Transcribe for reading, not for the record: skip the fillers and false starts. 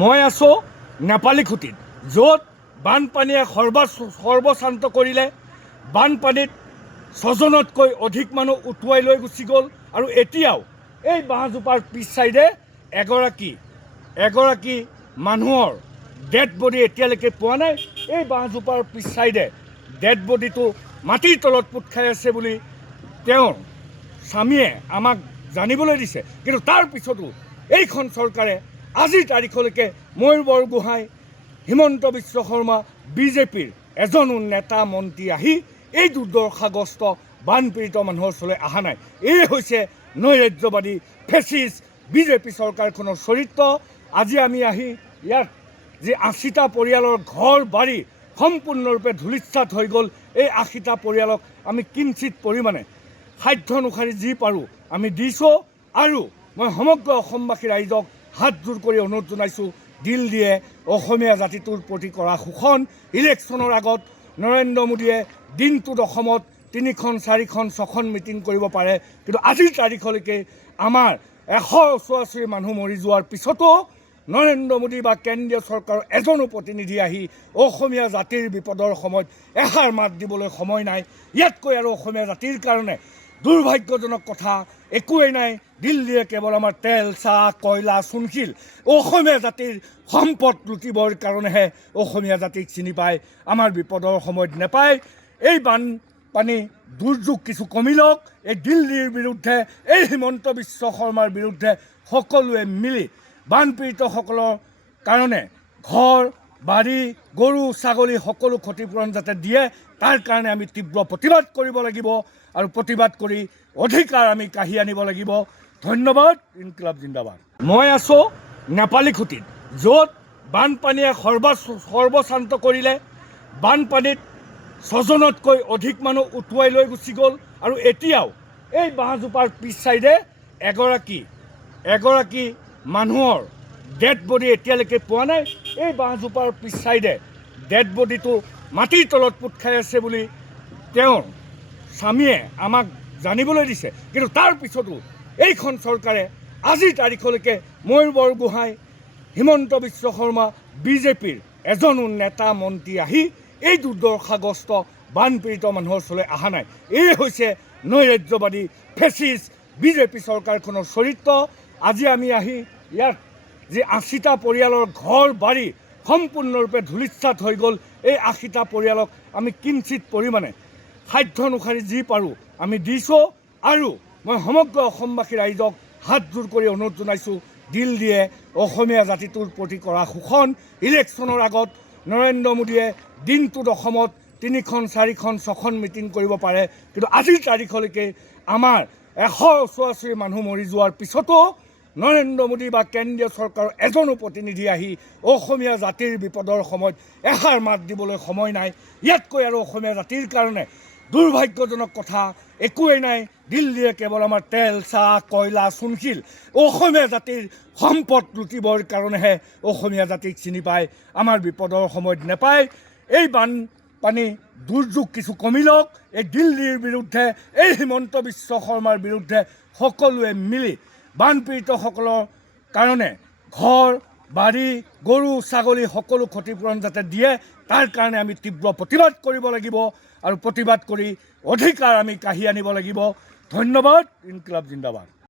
মই আছোঁ নেপালী খুঁটিত, য'ত বানপানীয়ে সৰ্বশান্ত কৰিলে। বানপানীত 6জনতকৈ অধিক মানুহ উটুৱাই লৈ গুচি গ'ল। আৰু এতিয়াও এই বাঁহজোপাৰ পিছ চাইডে এগৰাকী মানুহৰ ডেড বডি এতিয়ালৈকে পোৱা নাই। এই বাঁহজোপাৰ পিছ চাইডে ডেড বডিটো মাটিৰ তলত পোত খাই আছে বুলি তেওঁৰ স্বামীয়ে আমাক জানিবলৈ দিছে। কিন্তু তাৰ পিছতো এইখন চৰকাৰে আজিৰ তাৰিখলৈকে ময়ূৰ বৰগোহাঁই, হিমন্ত বিশ্ব শৰ্মা, বিজেপিৰ এজনো নেতা মন্ত্ৰী আহি এই দুৰ্দশাগ্ৰস্ত বানপীড়িত মানুহৰ ওচৰলৈ অহা নাই। এই হৈছে নৈৰাজ্যবাদী ফেচিষ্ট বিজেপি চৰকাৰখনৰ চৰিত্ৰ। আজি আমি আহি ইয়াত যি 80টা পৰিয়ালৰ ঘৰ বাৰী সম্পূৰ্ণৰূপে ধূলিসাৎ হৈ গ'ল। এই 80টা পৰিয়ালক আমি কিঞ্চিত পৰিমাণে সাধ্য অনুসাৰি যি পাৰোঁ আমি দিছোঁ। আৰু মই সমগ্ৰ অসমবাসী ৰাইজক হাতযোৰ কৰি অনুৰোধ জনাইছোঁ, দিল দিয়ে অসমীয়া জাতিটোৰ প্ৰতি কৰা শোষণ। ইলেকশ্যনৰ আগত নৰেন্দ্ৰ মোদীয়ে দিনটোত অসমত 3খন 4খন 6খন মিটিং কৰিব পাৰে, কিন্তু আজিৰ তাৰিখলৈকে আমাৰ 184 মানুহ মৰি যোৱাৰ পিছতো নৰেন্দ্ৰ মোদী বা কেন্দ্ৰীয় চৰকাৰৰ এজনো প্ৰতিনিধি আহি অসমীয়া জাতিৰ বিপদৰ সময়ত এষাৰ মাত দিবলৈ সময় নাই। ইয়াতকৈ আৰু অসমীয়া জাতিৰ কাৰণে দুৰ্ভাগ্যজনক কথা একোৱেই নাই। দিল্লীয়ে কেৱল আমাৰ তেল, চাহ, কয়লা, চূণশিল অসমীয়া জাতিৰ সম্পদ লুটিবৰ কাৰণেহে অসমীয়া জাতিক চিনি পায়, আমাৰ বিপদৰ সময়ত নেপায়। এই বানপানী দুৰ্যোগ কিছু কমি লওক। এই দিল্লীৰ বিৰুদ্ধে, এই হিমন্ত বিশ্ব শৰ্মাৰ বিৰুদ্ধে সকলোৱে মিলি বানপীড়িতসকলৰ কাৰণে ঘৰ বাৰী, গৰু ছাগলী সকলো ক্ষতিপূৰণ যাতে দিয়ে, তাৰ কাৰণে আমি তীব্ৰ প্ৰতিবাদ কৰিব লাগিব। আৰু প্ৰতিবাদ কৰি অধিকাৰ আমি কাঢ়ি আনিব লাগিব। ধন্যবাদ। ইনকিলাব জিন্দাবাদ। মই আছোঁ নেপালী খুঁটিত, য'ত বানপানীয়ে সৰ্বশান্ত কৰিলে। বানপানীত 6জনতকৈ অধিক মানুহ উটুৱাই লৈ গুচি গ'ল। আৰু এতিয়াও এই বাঁহজোপাৰ পিছ চাইডে এগৰাকী মানুহৰ ডেড বডি এতিয়ালৈকে পোৱা নাই। এই বাঁহজোপাৰ পিছ চাইডে ডেড বডিটো মাটিৰ তলত পোত খাই আছে বুলি তেওঁৰ স্বামীয়ে আমাক জানিবলৈ দিছে। কিন্তু তাৰ পিছতো এইখন চৰকাৰে আজিৰ তাৰিখলৈকে ময়ূৰ বৰগোহাঁই, হিমন্ত বিশ্ব শৰ্মা, বিজেপিৰ এজনো নেতা মন্ত্ৰী আহি এই দুৰ্দশাগ্ৰস্ত বানপীড়িত মানুহৰ ওচৰলৈ অহা নাই। এই হৈছে নৈৰাজ্যবাদী ফেচিষ্ট বিজেপি চৰকাৰখনৰ চৰিত্ৰ। আজি আমি আহি ইয়াত যি 80টা পৰিয়ালৰ ঘৰ বাৰী সম্পূৰ্ণৰূপে ধূলিসাৎ হৈ গ'ল। এই 80টা পৰিয়ালক আমি কিঞ্চিত পৰিমাণে সাধ্য অনুসাৰি যি পাৰোঁ আমি দিছোঁ। আৰু মই সমগ্ৰ অসমবাসী ৰাইজক হাতযোৰ কৰি অনুৰোধ জনাইছোঁ, দিল দিয়ে অসমীয়া জাতিটোৰ প্ৰতি কৰা শোষণ। ইলেকশ্যনৰ আগত নৰেন্দ্ৰ মোদীয়ে দিনটোত অসমত 3খন 4খন 6খন মিটিং কৰিব পাৰে, কিন্তু আজিৰ তাৰিখলৈকে আমাৰ 184 মানুহ মৰি যোৱাৰ পিছতো নৰেন্দ্ৰ মোদী বা কেন্দ্ৰীয় চৰকাৰৰ এজনো প্ৰতিনিধি আহি অসমীয়া জাতিৰ বিপদৰ সময়ত এষাৰ মাত দিবলৈ সময় নাই। ইয়াতকৈ আৰু অসমীয়া জাতিৰ কাৰণে দুৰ্ভাগ্যজনক কথা একোৱেই নাই। দিল্লীয়ে কেৱল আমাৰ তেল, চাহ, কয়লা, চূণশিল অসমীয়া জাতিৰ সম্পদ লুটিবৰ কাৰণেহে অসমীয়া জাতিক চিনি পায়, আমাৰ বিপদৰ সময়ত নেপায়। এই বানপানী দুৰ্যোগ কিছু কমি লওক। এই দিল্লীৰ বিৰুদ্ধে, এই হিমন্ত বিশ্ব শৰ্মাৰ বিৰুদ্ধে সকলোৱে মিলি বানপীড়িতসকলৰ কাৰণে ঘৰ বাৰী, গৰু ছাগলী সকলো ক্ষতিপূৰণ যাতে দিয়ে, তাৰ কাৰণে আমি তীব্ৰ প্ৰতিবাদ কৰিব লাগিব। আৰু প্ৰতিবাদ কৰি অধিকাৰ আমি কাঢ়ি আনিব লাগিব। ধন্যবাদ। ইনকিলাব জিন্দাবাদ।